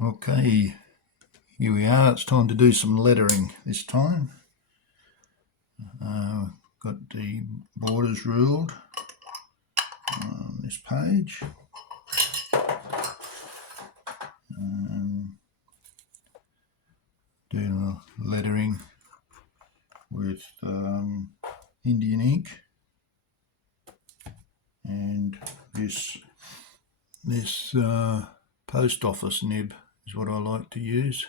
Okay, here we are. It's time to do some lettering this time. Got the borders ruled on this page. Doing lettering with Indian ink, and this post office nib is what I like to use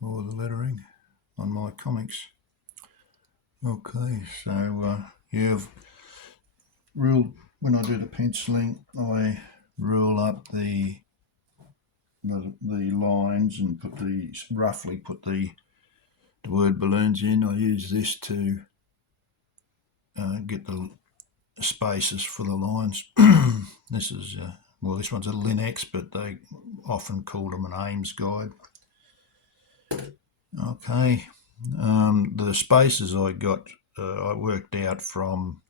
for the lettering on my comics. Okay, so I've ruled, when I do the penciling, I rule up the lines and roughly put the word balloons in. I use this to get the spaces for the lines. This is this one's a Linux, but they often call them an Ames guide. Okay, the spaces I got, I worked out from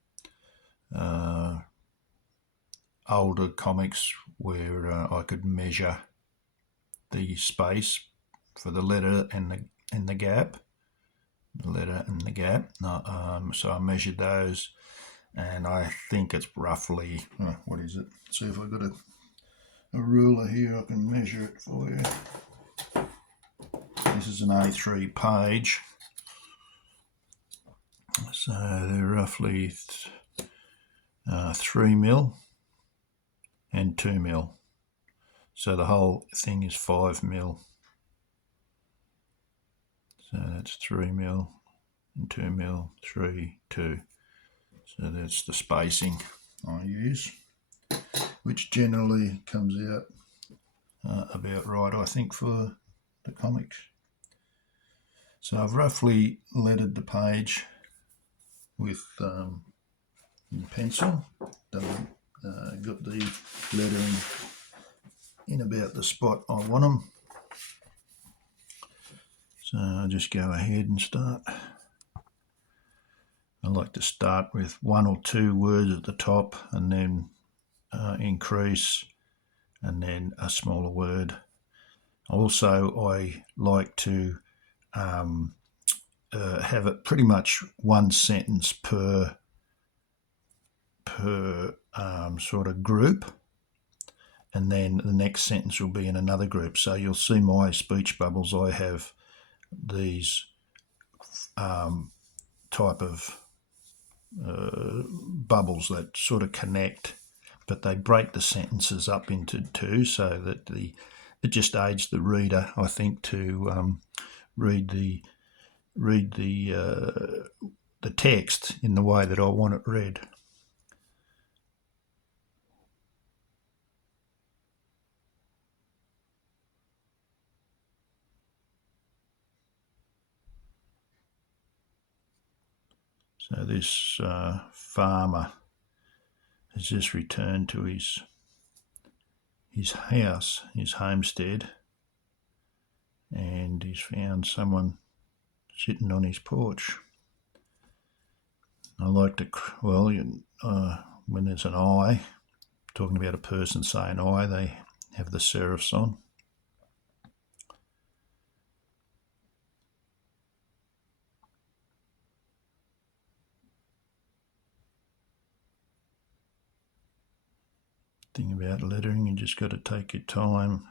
older comics where I could measure the space for the letter and the gap. The letter and the gap. So I measured those, and I think it's roughly, what is it? See if I've got a ruler here, I can measure it for you. This is an A3 page, so they're roughly 3 mil and 2 mil. So the whole thing is 5 mil. So that's 3 mil and 2 mil, 3, 2. So that's the spacing I use, which generally comes out about right, I think, for the comics. So I've roughly lettered the page with pencil. Got the lettering in about the spot I want them. So I'll just go ahead and start. I like to start with 1 or 2 words at the top and then increase, and then a smaller word. Also, I like to have it pretty much one sentence per sort of group, and then the next sentence will be in another group. So you'll see my speech bubbles, I have these type of bubbles that sort of connect, but they break the sentences up into 2, so that it just aids the reader, I think, to read the text in the way that I want it read. So this farmer has just returned to his house, his homestead, and he's found someone sitting on his porch. I like to, when there's an I, talking about a person saying I, they have the serifs on. Thing about lettering, you just got to take your time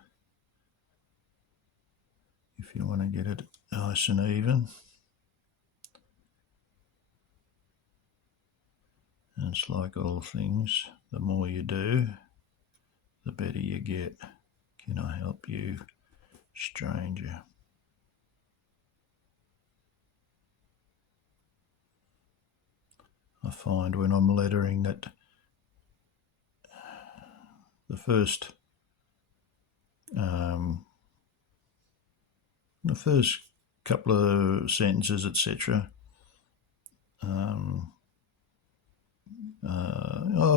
if you want to get it nice and even. And it's like all things, the more you do, the better you get. Can I help you, stranger? I find when I'm lettering that the first couple of sentences, etc.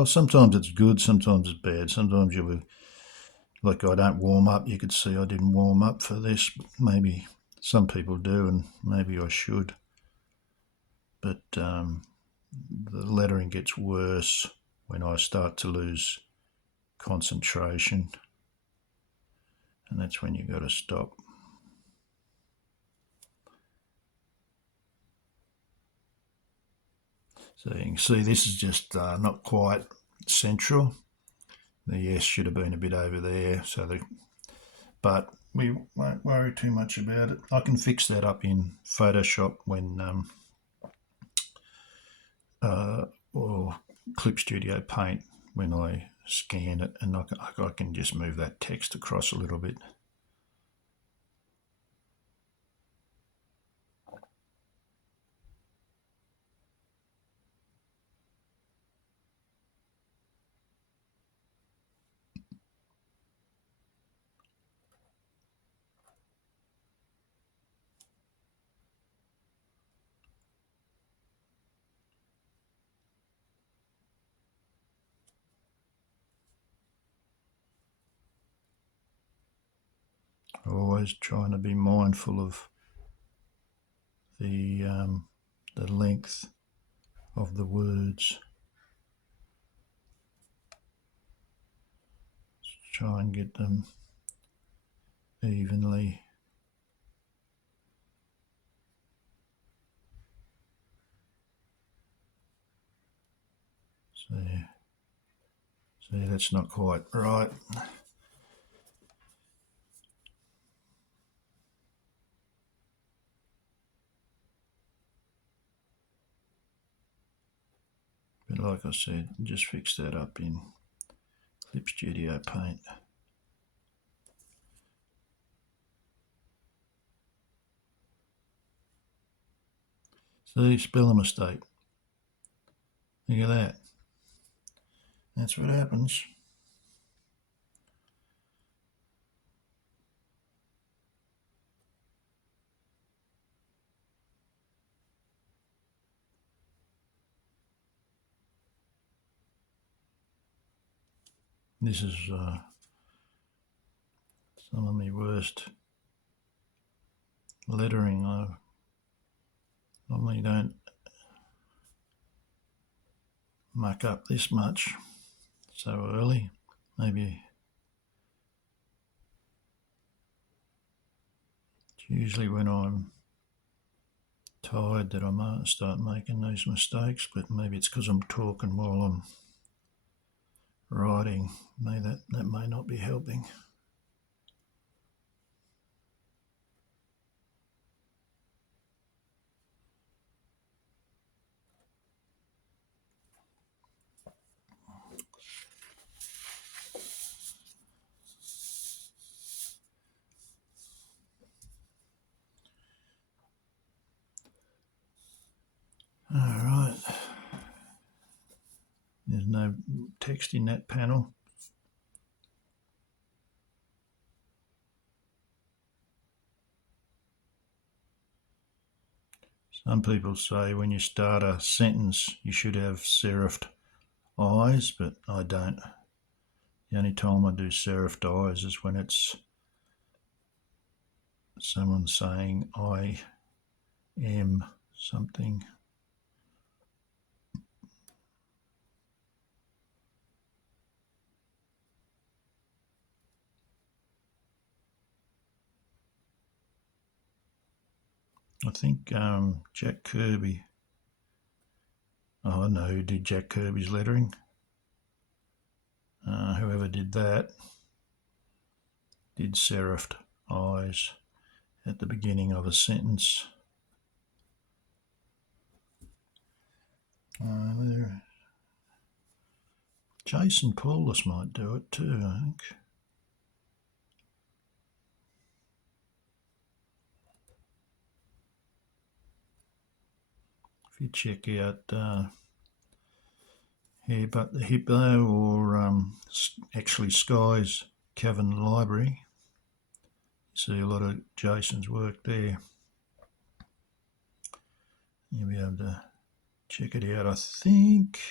Sometimes it's good, sometimes it's bad. Sometimes you'll be like, I don't warm up. You could see I didn't warm up for this. Maybe some people do, and maybe I should. But the lettering gets worse when I start to lose concentration. and that's when you've got to stop. So you can see this is just not quite central. The S should have been a bit over there, but we won't worry too much about it. I can fix that up in Photoshop when or Clip Studio Paint when I scan it, and I can just move that text across a little bit. Always trying to be mindful of the length of the words. Try and get them evenly. So, see, that's not quite right. But like I said, just fix that up in Clip Studio Paint. See, spelling mistake. Look at that. That's what happens. This is some of my worst lettering. I normally don't muck up this much so early. Maybe it's usually when I'm tired that I might start making these mistakes, but maybe it's because I'm talking while I'm writing. That may not be helping. All right. There's no text in that panel. Some people say when you start a sentence you should have serifed I's, but I don't. The only time I do serifed I's is when it's someone saying I am something. I think Jack Kirby, I know who did Jack Kirby's lettering. Whoever did that did serifed I's at the beginning of a sentence. Jason Paulus might do it too, I think. If you check out Hairbutt the Hippo or actually Sky's Cavern Library, you see a lot of Jason's work there. You'll be able to check it out, I think.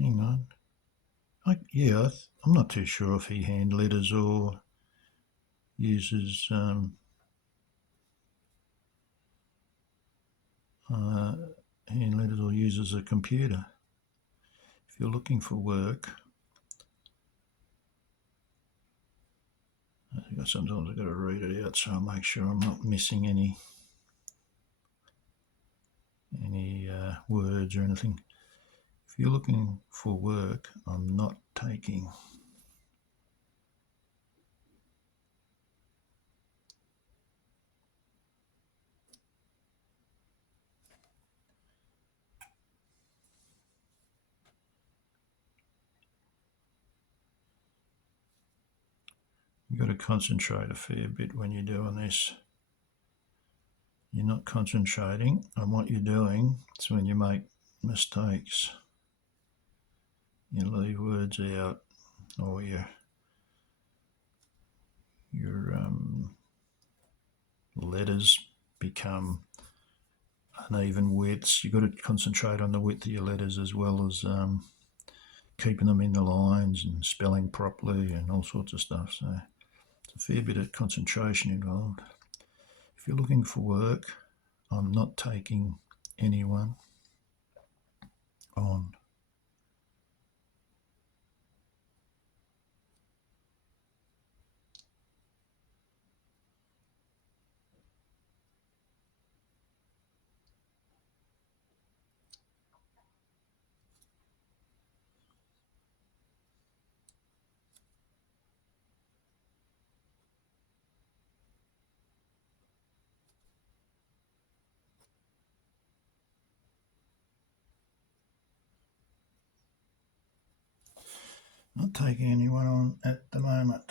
Hang on. I'm not too sure if he hand letters or uses hand letters or uses a computer. If you're looking for work, Sometimes I've got to read it out so I'll make sure I'm not missing any words or anything. If you're looking for work, I'm not taking. You've got to concentrate a fair bit when you're doing this. You're not concentrating on what you're doing. It's when you make mistakes. You leave words out, or your letters become uneven widths. You've got to concentrate on the width of your letters as well as keeping them in the lines and spelling properly and all sorts of stuff. So it's a fair bit of concentration involved. If you're looking for work, I'm not taking anyone on. Not taking anyone on at the moment.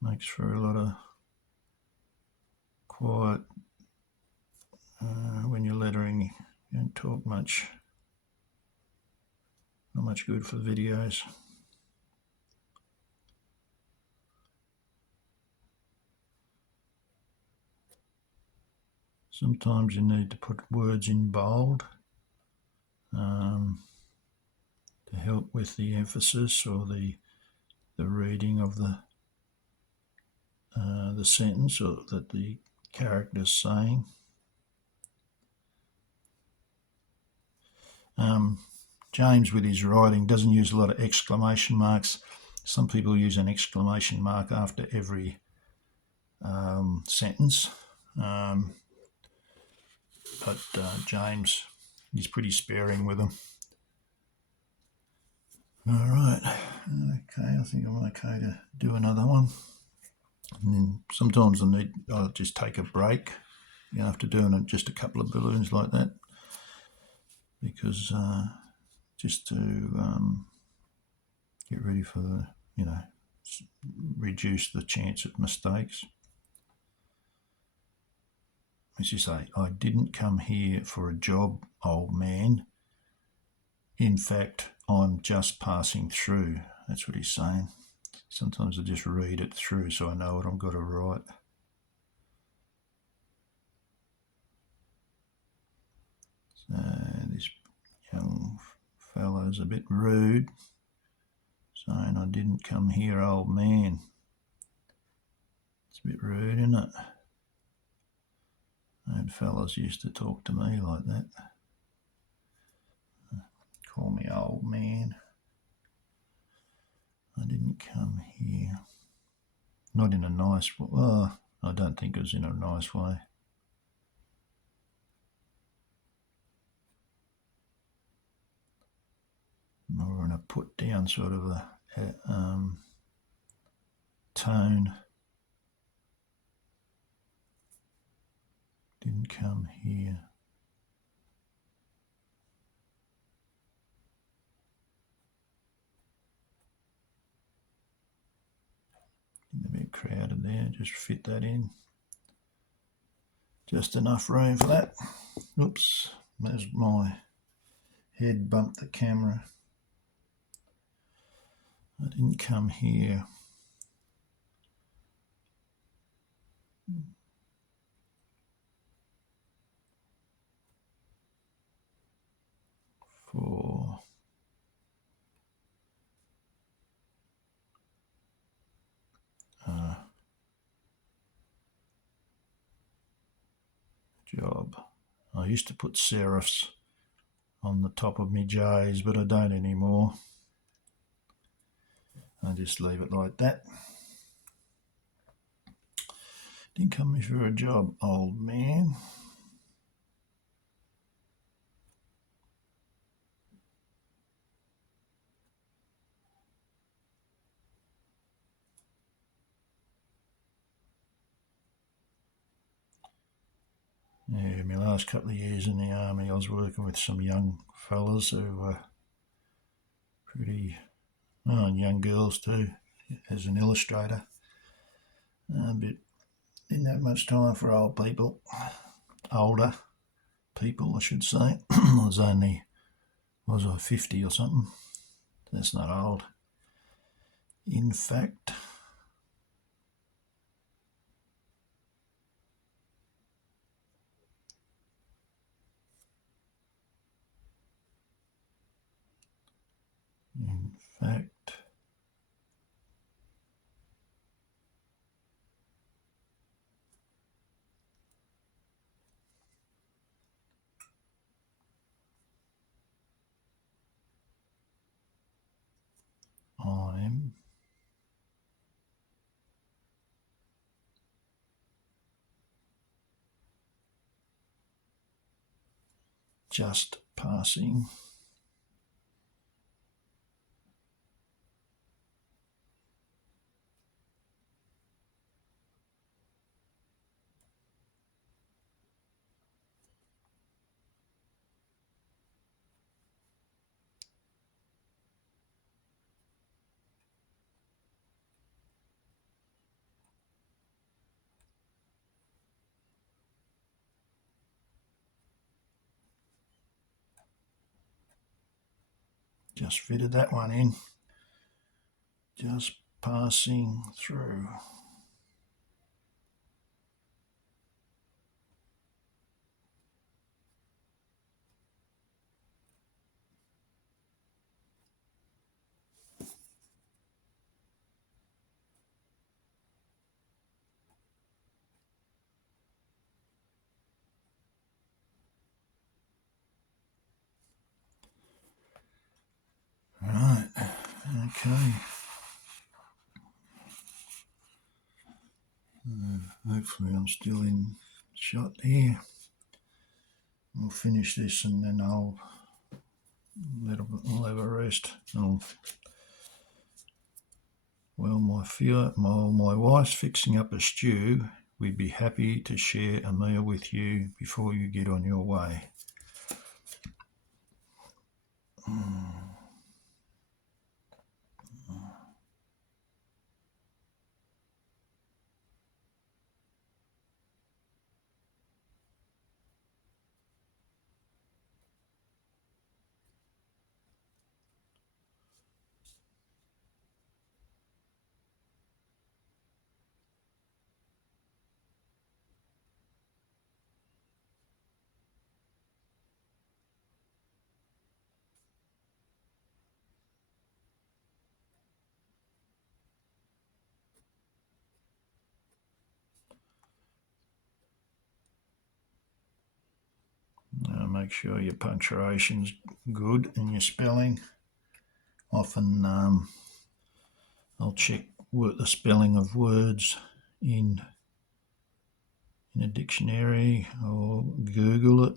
Makes for a lot of quiet when you're lettering. You don't talk much. Not much good for videos. Sometimes you need to put words in bold to help with the emphasis or the reading of the sentence or that the character's saying. James, with his writing, doesn't use a lot of exclamation marks. Some people use an exclamation mark after every sentence. But James, he's pretty sparing with them. All right. Okay, I think I'm okay to do another one. And then sometimes I'll just take a break. You don't have to do just a couple of balloons like that, because just to get ready for reduce the chance of mistakes. As you say, I didn't come here for a job, old man. In fact, I'm just passing through. That's what he's saying. Sometimes I just read it through so I know what I've got to write. So this young fellow's a bit rude, saying I didn't come here, old man. It's a bit rude, isn't it? Old fellas used to talk to me like that. Call me old man. I didn't come here. Not in a nice way. Well, I don't think it was in a nice way. More in a put down sort of a tone. Didn't come here. A bit crowded there, just fit that in. Just enough room for that. Oops, there's my head bumped the camera. I didn't come here for job. I used to put serifs on the top of my J's, but I don't anymore. I just leave it like that. Didn't come here for a job, old man. Yeah, my last couple of years in the army, I was working with some young fellas who were pretty, and young girls too, as an illustrator. But didn't have much time for old people, older people, I should say. I was I 50 or something? That's not old. In fact, I'm just passing just fitted that one in. Just passing through. Right, okay. Hopefully I'm still in shot here. We'll finish this and then I'll have a rest. Well, my wife's fixing up a stew. We'd be happy to share a meal with you before you get on your way. Make sure your punctuation's good and your spelling. Often I'll check the spelling of words in a dictionary or Google it.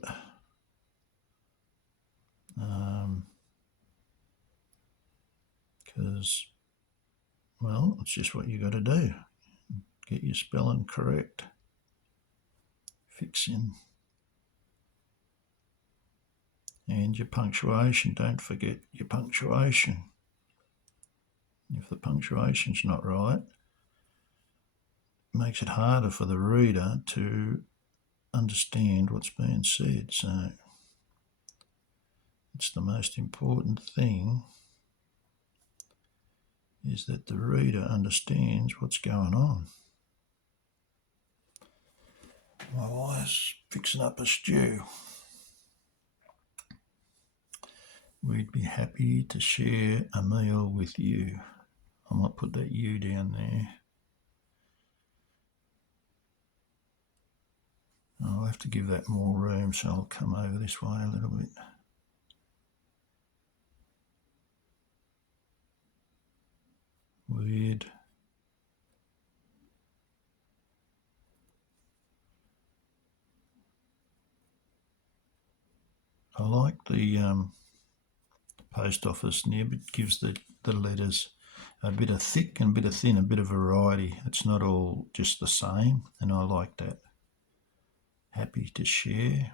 Because, well, it's just what you got to do. Get your spelling correct. Fixing. And your punctuation. Don't forget your punctuation. If the punctuation's not right, it makes it harder for the reader to understand what's being said. So it's the most important thing, is that the reader understands what's going on. My wife's fixing up a stew. We'd be happy to share a meal with you. I might put that U down there. I'll have have to give that more room, so I'll come over this way a little bit. Weird. I like the post office nib. It gives the letters a bit of thick and a bit of thin, a bit of variety. It's not all just the same, and I like that. Happy to share.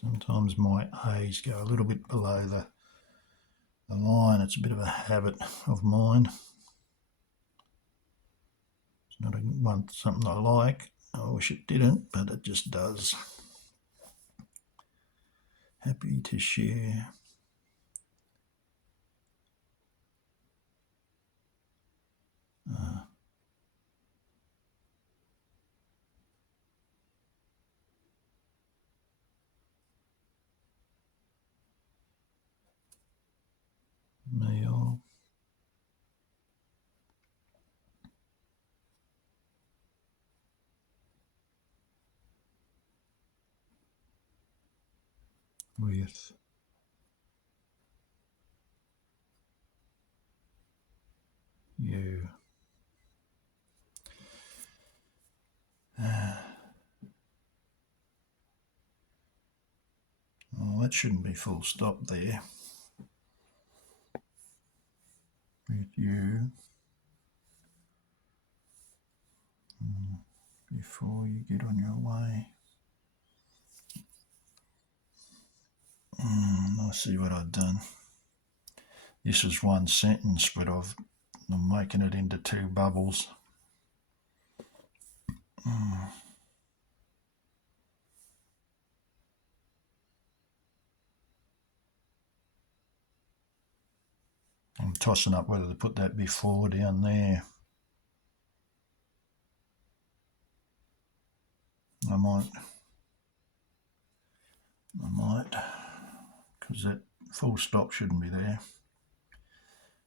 Sometimes my A's go a little bit below the line. It's a bit of a habit of mine. It's not something I like. I wish it didn't, but it just does. Happy to share. Meal. With you. Oh, that shouldn't be full stop there. With you. Before you get on your way. I see what I've done. This is one sentence, but I'm making it into two bubbles. I'm tossing up whether to put that before down there. I might, because that full stop shouldn't be there.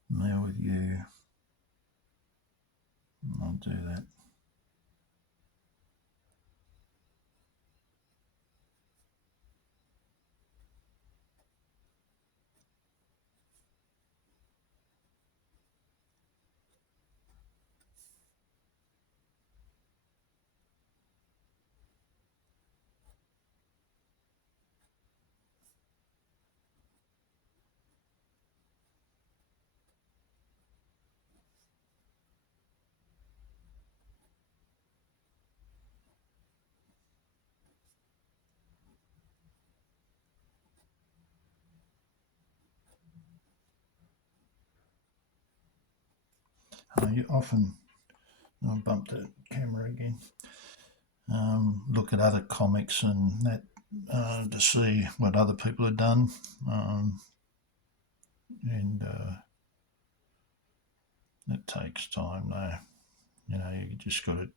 Now with you, I'll do that. You often, I'll bump the camera again, look at other comics and that to see what other people have done, and it takes time though. You know, you just got to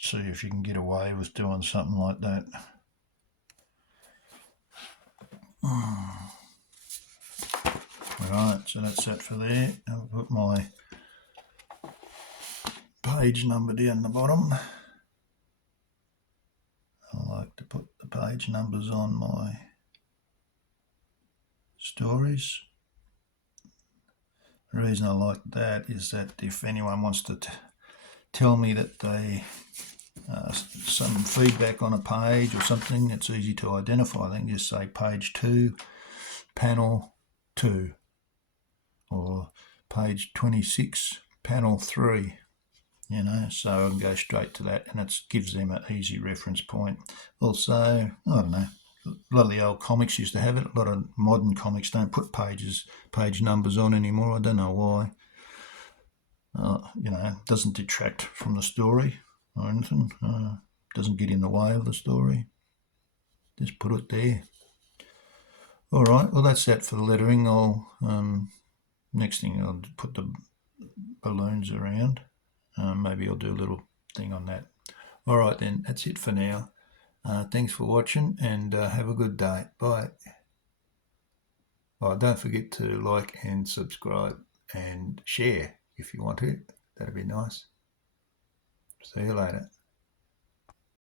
see if you can get away with doing something like that. Right, so that's that for there. I'll put my page number down the bottom. I like to put the page numbers on my stories. The reason I like that is that if anyone wants to tell me that they some feedback on a page or something, it's easy to identify. They can just say page 2, panel 2, or page 26, panel 3. You know, so I can go straight to that, and it gives them an easy reference point. Also, I don't know, a lot of the old comics used to have it. A lot of modern comics don't put page numbers on anymore. I don't know why. You know, it doesn't detract from the story or anything. Doesn't get in the way of the story. just put it there. All right, well that's that for the lettering. I'll next thing I'll put the balloons around. Maybe I'll do a little thing on that. All right then, that's it for now. Thanks for watching and have a good day. Bye. Oh, don't forget to like and subscribe and share if you want to. That'd be nice. See you later.